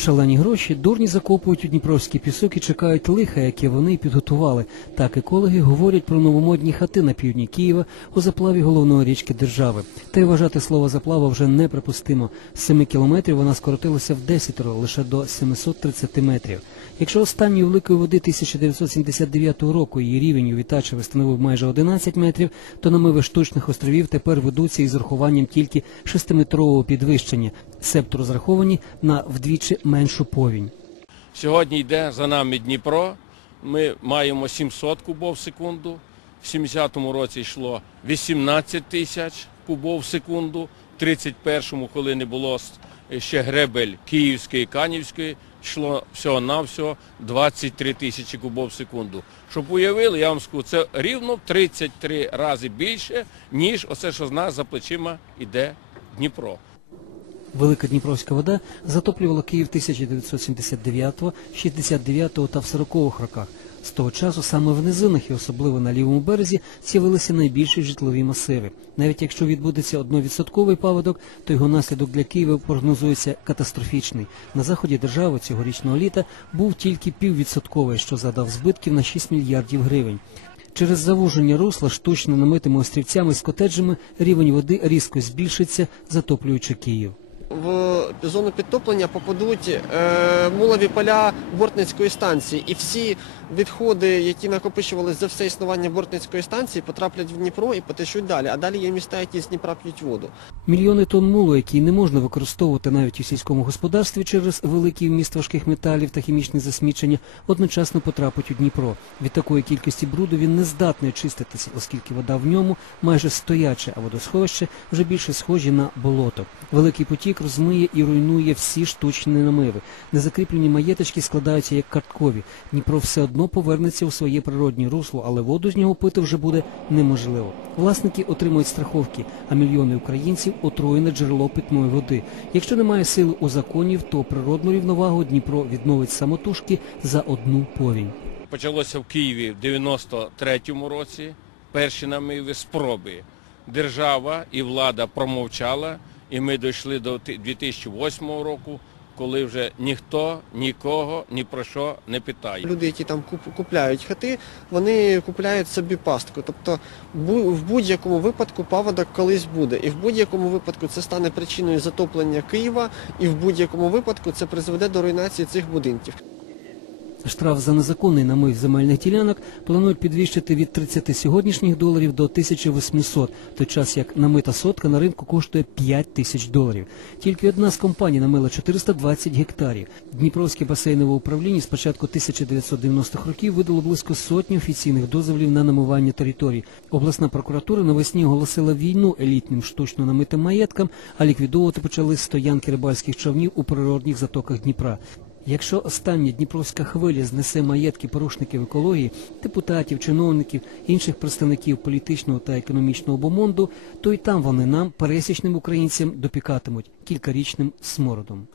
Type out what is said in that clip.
Шалені гроші дурні закопують у дніпровський пісок і чекають лиха, яке вони підготували. Так екологи говорять про новомодні хати на півдні Києва у заплаві головної річки держави. Та й вважати слово заплава вже неприпустимо. З 7 кілометрів вона скоротилася в 10 лише до 730 метрів. Якщо останньої великої води 1979 року її рівень у Вітачеві становив майже 11 метрів, то намиви штучних островів тепер ведуться із урахуванням тільки 6-метрового підвищення, себто розраховані на вдвічі меншу повінь. Сьогодні йде за нами Дніпро. Ми маємо 700 кубов в секунду. В 70-му році йшло 18 тисяч кубов в секунду. В 31-му, коли не було ще гребель Київської, Канівської, йшло всього-навсього 23 тисячі кубов в секунду. Щоб уявили, я вам скажу, це рівно в 33 рази більше, ніж оце, що з нас за плечима йде Дніпро. Велика Дніпровська вода затоплювала Київ 1979, 69 та в 40-х роках. З того часу саме в низинах і особливо на лівому березі з'явилися найбільші житлові масиви. Навіть якщо відбудеться одновідсотковий паводок, то його наслідок для Києва прогнозується катастрофічний. На заході держави цьогорічного літа був тільки піввідсотковий, що задав збитків на 6 мільярдів гривень. Через завуження русла штучно намитими острівцями з котеджами рівень води різко збільшиться, затоплюючи Київ. В зону підтоплення попадуть е, мулові поля Бортницької станції, і всі відходи, які накопичувалися за все існування Бортницької станції, потраплять в Дніпро і потечуть далі. А далі є міста, які з Дніпра п'ють воду. Мільйони тонн мулу, які не можна використовувати навіть у сільському господарстві через великий вміст важких металів та хімічне засмічення, одночасно потрапить у Дніпро. Від такої кількості бруду він не здатний очиститися, оскільки вода в ньому майже стояча, а водосховище вже більше схожі на болото. Великий потік розмиє і руйнує всі штучні намиви. Незакріплені маєточки складаються як карткові. Дніпро все одно повернеться у своє природнє русло, але воду з нього пити вже буде неможливо. Власники отримують страховки, а мільйони українців отруєне джерело питної води. Якщо немає сили у законів, то природну рівновагу Дніпро відновить самотужки за одну повінь. Почалося в Києві в 93-му році. Перші намиви спроби. Держава і влада промовчала, і ми дійшли до 2008 року, коли вже ніхто нікого ні про що не питає. Люди, які там купляють хати, вони купляють собі пастку. Тобто в будь-якому випадку паводок колись буде. І в будь-якому випадку це стане причиною затоплення Києва, і в будь-якому випадку це призведе до руйнації цих будинків. Штраф за незаконний намив земельних ділянок планують підвищити від 30 сьогоднішніх доларів до 1800, в той час як намита сотка на ринку коштує 5 тисяч доларів. Тільки одна з компаній намила 420 гектарів. Дніпровське басейнове управління з початку 1990-х років видало близько сотні офіційних дозволів на намивання територій. Обласна прокуратура навесні оголосила війну елітним штучно намитим маєткам, а ліквідовувати почали стоянки рибальських човнів у природних затоках Дніпра. Якщо остання дніпровська хвиля знесе маєтки порушників екології, депутатів, чиновників, інших представників політичного та економічного бомонду, то й там вони нам, пересічним українцям, допікатимуть кількарічним смородом.